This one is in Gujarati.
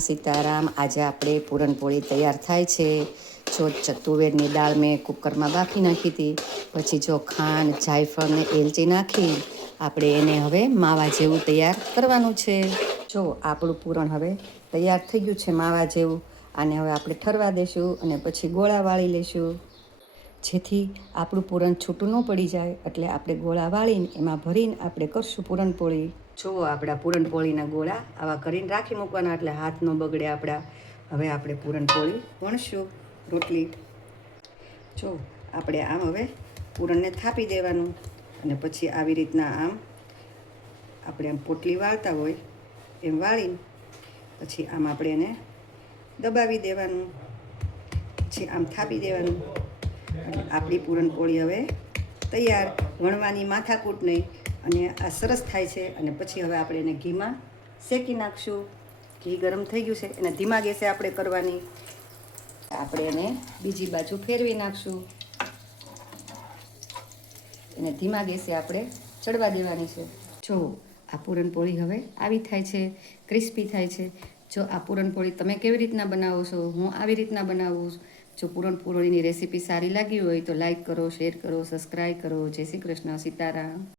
સીતારામ। આજે આપણે પૂરણપોળી તૈયાર થાય છે। જો તુવેરની દાળ મેં કુકરમાં બાફી નાખી હતી, પછી જો ખાંડ જાયફળ ને એલચી નાખી આપણે એને હવે માવા જેવું તૈયાર કરવાનું છે। જો આપણું પૂરણ હવે તૈયાર થઈ ગયું છે માવા જેવું। આને હવે આપણે ઠરવા દેશું અને પછી ગોળા વાળી લેશું, જેથી આપણું પૂરણ છૂટું ન પડી જાય। એટલે આપણે ગોળા વાળીને એમાં ભરીને આપણે કરશું પૂરણપોળી। જો આપણા પૂરણપોળીના ગોળા આવા કરીને રાખી મૂકવાના, એટલે હાથ ન બગડે આપણા। હવે આપણે પૂરણપોળી વણશું રોટલી। જો આપણે આમ હવે પૂરણને થાપી દેવાનું, અને પછી આવી રીતના આમ આપણે આમ પોટલી વાળતા હોય એમ વાળીને પછી આમ આપણે એને દબાવી દેવાનું, પછી આમ થાપી દેવાનું। એટલે આપણી પૂરણપોળી હવે તૈયાર, વણવાની માથાકૂટ નહીં, અને આ સરસ થાય છે। અને પછી હવે આપણે એને ઘીમાં શેકી નાખશું। ઘી ગરમ થઈ ગયું છે, એને ધીમા ગેસે આપણે કરવાની। આપણે એને બીજી બાજુ ફેરવી નાખશું, એને ધીમા ગેસે આપણે ચડવા દેવાની છે। જો આ પૂરણપોળી હવે આવી થાય છે, ક્રિસ્પી થાય છે। જો આ પૂરણપોળી તમે કેવી રીતના બનાવો છો, હું આવી રીતના બનાવું છું। જો પૂરણપોળીની રેસીપી સારી લાગી હોય તો લાઈક કરો, શેર કરો, સબસ્ક્રાઈબ કરો। જય શ્રી કૃષ્ણ, સીતારામ।